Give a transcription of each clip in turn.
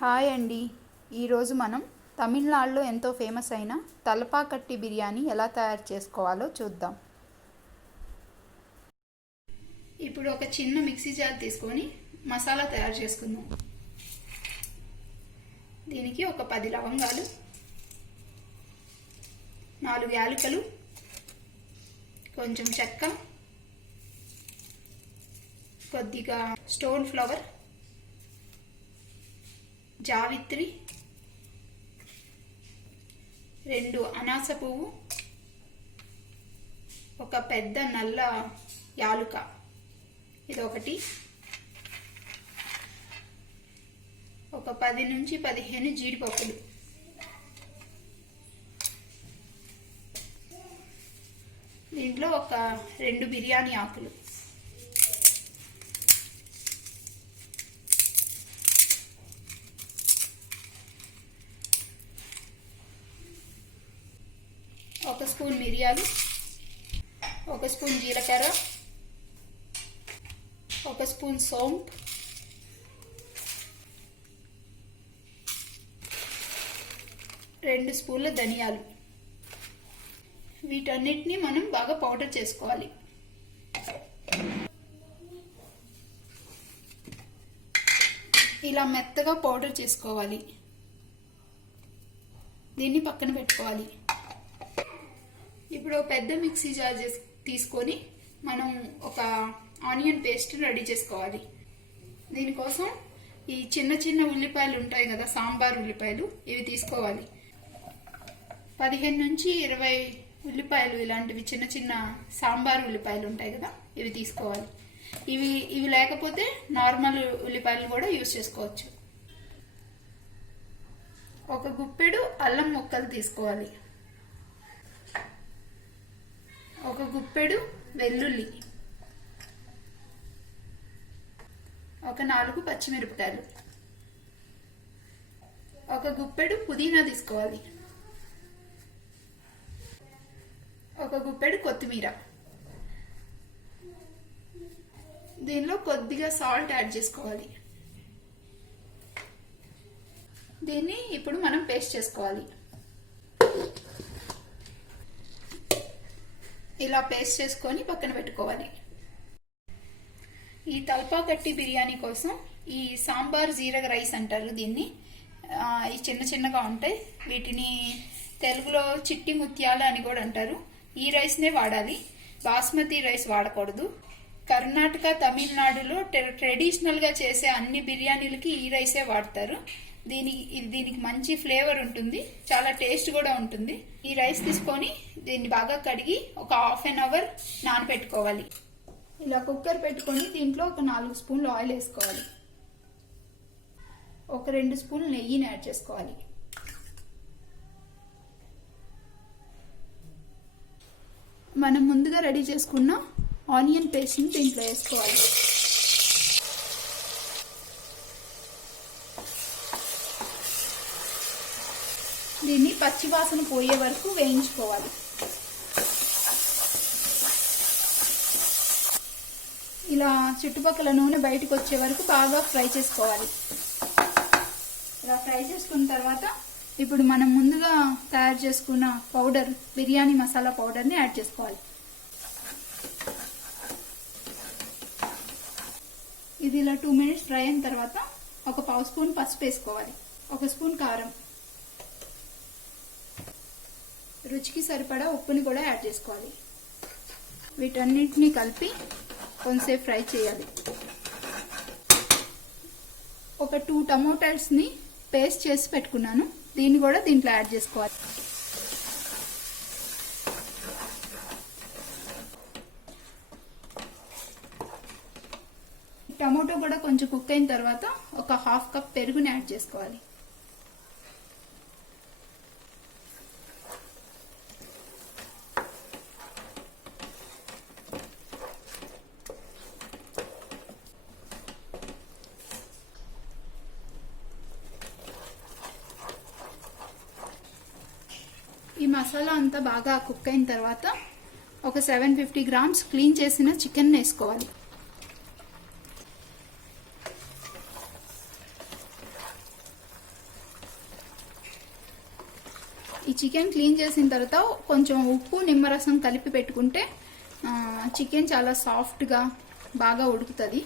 Hi అండి. ఈరోజు మనం తమిళనాడులో ఎంతో ఫేమస్ అయిన తలపాకట్టి బిర్యానీ ఎలా తయారు చేసుకోవాలో చూద్దాం. ఇప్పుడు ఒక చిన్న మిక్సీ జార్ తీసుకొని మసాలా తయారు చేసుకుందాం. దీనికి ఒక 10 లవంగాలు, 4 యాలకులు, కొంచెం చెక్క, కొద్దిగా స్టోన్ ఫ్లవర్, జావిత్రి, 2 అనాస పువ్వు, ఒక పెద్ద నల్ల యాలుక ఇదొకటి, ఒక 10 నుంచి 15 జీడిపప్పులు, దీంట్లో ఒక 2 బిర్యానీ ఆకులు, ఒక స్పూన్ మిరియాలు, ఒక స్పూన్ జీలకర్ర, ఒక స్పూన్ సోంపు, 2 స్పూన్ల ధనియాలు. వీటన్నిటిని మనం బాగా పౌడర్ చేసుకోవాలి. ఇలా మెత్తగా పౌడర్ చేసుకోవాలి. దీన్ని పక్కన పెట్టుకోవాలి. ఇప్పుడు పెద్ద మిక్సీ జార్ తీసుకొని మనం ఒక ఆనియన్ పేస్ట్ రెడీ చేసుకోవాలి. దీనికోసం ఈ చిన్న చిన్న ఉల్లిపాయలు ఉంటాయి కదా, సాంబార్ ఉల్లిపాయలు, ఇవి తీసుకోవాలి. 15 నుంచి 20 ఉల్లిపాయలు, ఇలాంటివి చిన్న చిన్న సాంబార్ ఉల్లిపాయలు ఉంటాయి కదా, ఇవి తీసుకోవాలి. ఇవి లేకపోతే నార్మల్ ఉల్లిపాయలు కూడా యూజ్ చేసుకోవచ్చు. ఒక గుప్పెడు అల్లం ముక్కలు తీసుకోవాలి. ఒక గుప్పెడు వెల్లుల్లి, ఒక 4 పచ్చిమిరపకాయలు, ఒక గుప్పెడు పుదీనా తీసుకోవాలి, ఒక గుప్పెడు కొత్తిమీర. దీనిలో కొద్దిగా సాల్ట్ యాడ్ చేసుకోవాలి. దీన్ని ఇప్పుడు మనం పేస్ట్ చేసుకోవాలి. ఇలా పేస్ట్ చేసుకొని పక్కన పెట్టుకోవాలి. ఈ తల్పాకట్టి బిర్యానీ కోసం ఈ సాంబార్ జీరగ రైస్ అంటారు దీన్ని. ఈ చిన్న చిన్నగా ఉంటాయి. వీటిని తెలుగులో చిట్టి ముత్యాలు అని కూడా అంటారు. ఈ రైస్నే వాడాలి, బాస్మతి రైస్ వాడకూడదు. కర్ణాటక, తమిళనాడులో ట్రెడిషనల్గా చేసే అన్ని బిర్యానీలకి ఈ రైసే వాడతారు. దీనికి మంచి ఫ్లేవర్ ఉంటుంది, చాలా టేస్ట్ కూడా ఉంటుంది. ఈ రైస్ తీసుకొని దీన్ని బాగా కడిగి ఒక ½ అవర్ నానబెట్టుకోవాలి. ఇలా కుక్కర్ పెట్టుకొని దీంట్లో ఒక 4 స్పూన్లు ఆయిల్ వేసుకోవాలి. ఒక 2 స్పూన్లు నెయ్యిని యాడ్ చేసుకోవాలి. మనం ముందుగా రెడీ చేసుకున్న ఆనియన్ పేస్ట్ని దీంట్లో వేసుకోవాలి. దీన్ని పచ్చివాసన పోయే వరకు వేయించుకోవాలి. ఇలా చుట్టుపక్కల నూనె బయటకు వచ్చే వరకు బాగా ఫ్రై చేసుకోవాలి. ఇలా ఫ్రై చేసుకున్న తర్వాత ఇప్పుడు మనం ముందుగా తయారు చేసుకున్న పౌడర్, బిర్యానీ మసాలా పౌడర్ని యాడ్ చేసుకోవాలి. ఇది ఇలా 2 మినిట్స్ ఫ్రై అయిన తర్వాత ఒక ½ స్పూన్ పసుపు వేసుకోవాలి, 1 స్పూన్ కారం, రుచికి సరిపడా ఉప్పుని కూడా యాడ్ చేసుకోవాలి. వీటన్నిటిని కలిపి కొంచెంసేపు ఫ్రై చేయాలి. ఒక 2 టమోటాస్ని పేస్ట్ చేసి పెట్టుకున్నాను, దీన్ని కూడా దీంట్లో యాడ్ చేసుకోవాలి. టమోటో కూడా కొంచెం కుక్ అయిన తర్వాత ఒక ½ కప్ పెరుగుని యాడ్ చేసుకోవాలి. ఈ మసాలా అంతా బాగా కుక్ అయిన తర్వాత ఒక 750 గ్రామ్స్ క్లీన్ చేసిన చికెన్ వేసుకోవాలి. ఈ చికెన్ క్లీన్ చేసిన తర్వాత కొంచెం ఉప్పు నిమ్మరసం కలిపి పెట్టుకుంటే చికెన్ చాలా సాఫ్ట్గా బాగా ఉడుకుతుంది.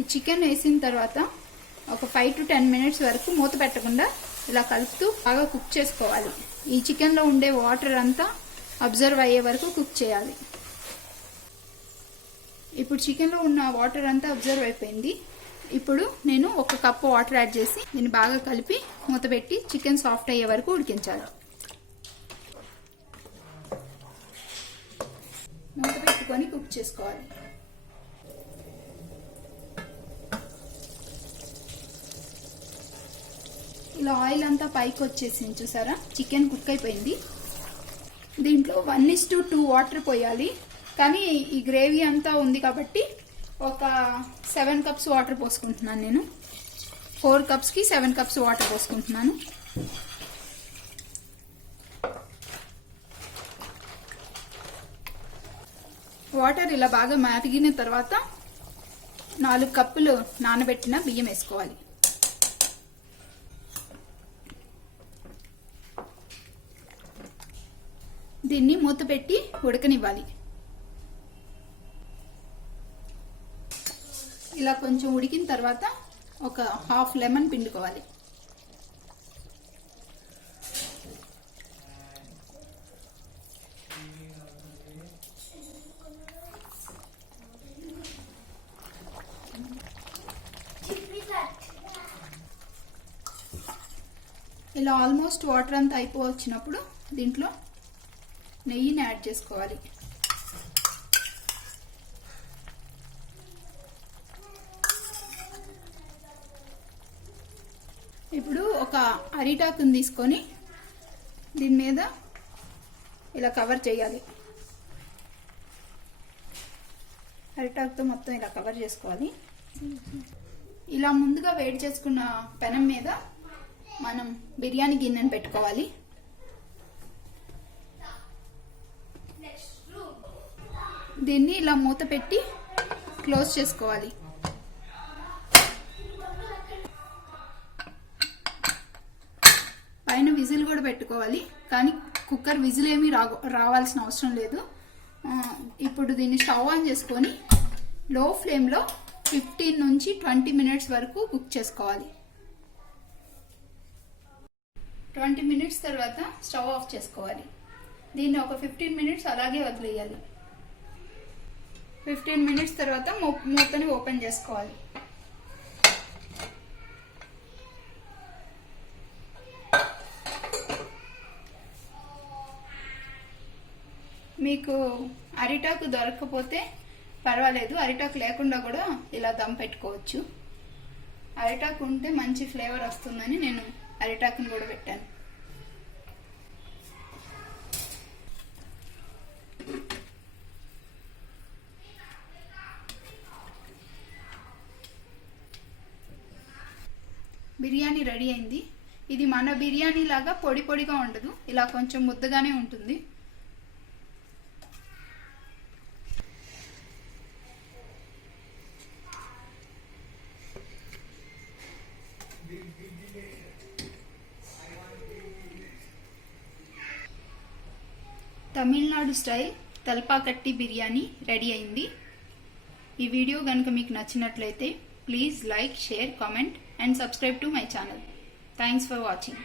ఈ చికెన్ వేసిన తర్వాత ఒక 5 to 10 minutes వరకు మూత పెట్టకుండా ఇలా కలుపుతూ బాగా కుక్ చేసుకోవాలి. ఈ చికెన్లో ఉండే వాటర్ అంతా అబ్జర్వ్ అయ్యే వరకు కుక్ చేయాలి. ఇప్పుడు చికెన్లో ఉన్న వాటర్ అంతా అబ్జర్వ్ అయిపోయింది. ఇప్పుడు నేను 1 కప్పు వాటర్ యాడ్ చేసి దీన్ని బాగా కలిపి మూత పెట్టి చికెన్ సాఫ్ట్ అయ్యే వరకు ఉడికించాలి. మూత పెట్టుకొని కుక్ చేసుకోవాలి. ఇలా ఆయిల్ అంతా పైకి వచ్చేసింది చూసారా, చికెన్ కుక్ అయిపోయింది. దీంట్లో 1:2 వాటర్ పోయాలి. కానీ ఈ గ్రేవీ అంతా ఉంది కాబట్టి ఒక 7 cups వాటర్ పోసుకుంటున్నాను. నేను 4 cupsకి 7 cups వాటర్ పోసుకుంటున్నాను. వాటర్ ఇలా బాగా మరిగిన తర్వాత 4 కప్పులు నానబెట్టిన బియ్యం వేసుకోవాలి. దీన్ని మూత పెట్టి ఉడకనివ్వాలి. ఇలా కొంచెం ఉడికిన తర్వాత ఒక హాఫ్ లెమన్ పిండుకోవాలి. ఇలా ఆల్మోస్ట్ వాటర్ అంతా అయిపోవచ్చినప్పుడు దీంట్లో నెయ్యిని యాడ్ చేసుకోవాలి. ఇప్పుడు ఒక అరిటాకుని తీసుకొని దీని మీద ఇలా కవర్ చేయాలి. అరిటాకుతో మొత్తం ఇలా కవర్ చేసుకోవాలి. ఇలా ముందుగా వేడి చేసుకున్న పెనం మీద మనం బిర్యానీ గిన్నెని పెట్టుకోవాలి. దీన్ని ఇలా మూత పెట్టి క్లోజ్ చేసుకోవాలి. పైన విజిల్ కూడా పెట్టుకోవాలి, కానీ కుక్కర్ విజిల్ ఏమీ రావాల్సిన అవసరం లేదు. ఇప్పుడు దీన్ని స్టవ్ ఆన్ చేసుకొని లో ఫ్లేమ్లో 15 నుంచి 20 minutes వరకు కుక్ చేసుకోవాలి. 20 minutes తర్వాత స్టవ్ ఆఫ్ చేసుకోవాలి. దీన్ని ఒక 15 minutes అలాగే వదిలేయాలి. 15 minutes తర్వాత మూతని ఓపెన్ చేసుకోవాలి. మీకు అరిటాకు దొరకకపోతే పర్వాలేదు, అరిటాకు లేకుండా కూడా ఇలా దమ్ పెట్టుకోవచ్చు. అరిటాకు ఉంటే మంచి ఫ్లేవర్ వస్తుందని నేను అరిటాకుని కూడా పెట్టాను. బిర్యానీ రెడీ అయింది. ఇది మన బిర్యానీ లాగా పొడి పొడిగా ఉండదు, ఇలా కొంచెం ముద్దగానే ఉంటుంది. తమిళనాడు స్టైల్ తల్పాకట్టి బిర్యానీ రెడీ అయింది. ఈ వీడియో కనుక మీకు నచ్చినట్లయితే please like, share, comment and subscribe to my channel. Thanks for watching.